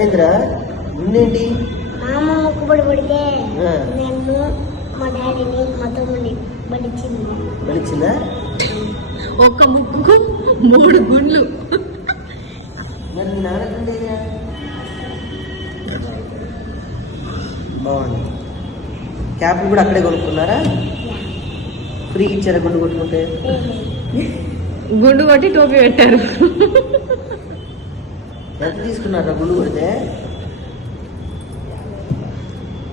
గుండేంటి మా అమ్మ మొక్కుబడి పడితే నేను మా డాడీని మా తమ్ముడిని బడిచ్చిందా ఒక్క ముక్కుకు 3 గుండ్లు. మరి మీ నాన్నకుండేదా? బాగుంది. క్యాప్లు కూడా అక్కడే కొనుక్కున్నారా? ఫ్రీ ఇచ్చారా గుండు కొట్టుకుంటే? గుండు కొట్టి టోపీ పెట్టారు. ఎంత తీసుకున్నారా గుండు కొడితే?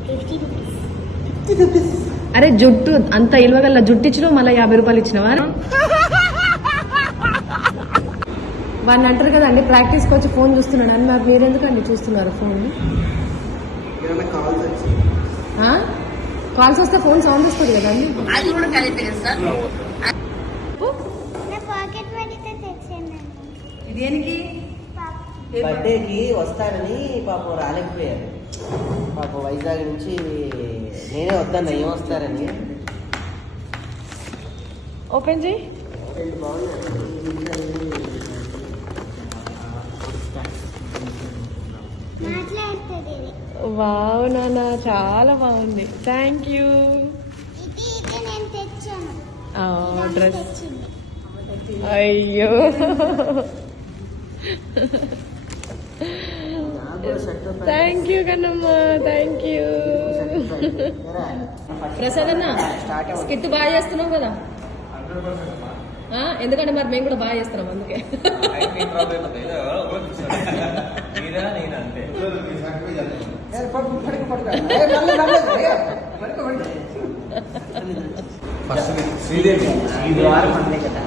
50 రూపీస్. అరే జుట్టు అంత ఇల్వగల జుట్టు ఇచ్చినావు, మళ్ళీ 50 రూపాయలు ఇచ్చినవా? వాడిని అంటారు కదండి ప్రాక్టీస్కి వచ్చి ఫోన్ చూస్తున్నాడు అని. మరి మీరెందుకండి చూస్తున్నారు ఫోన్? కాల్స్ వస్తే ఫోన్ సౌండ్ వస్తుంది కదండి. దేనికి? బర్త్డేకి వస్తారని పాపం రాలేకపోయారు. పాపం వైజాగ్ నుంచి నేనే వద్దన్న ఏం వస్తారని. ఓపెన్ చేయి. వావ్ నాన్న, చాలా బాగుంది. Thank you. డ్రెస్ అయ్యో thank you Kannamma, thank you. Prasad అన్న స్కిట్ బాగా చేస్తున్నావు కదా? ఎందుకంటే మరి మేము కూడా బాగా చేస్తున్నాం అందుకే. శ్రీదేవి ఈ వారం అంతే కదా.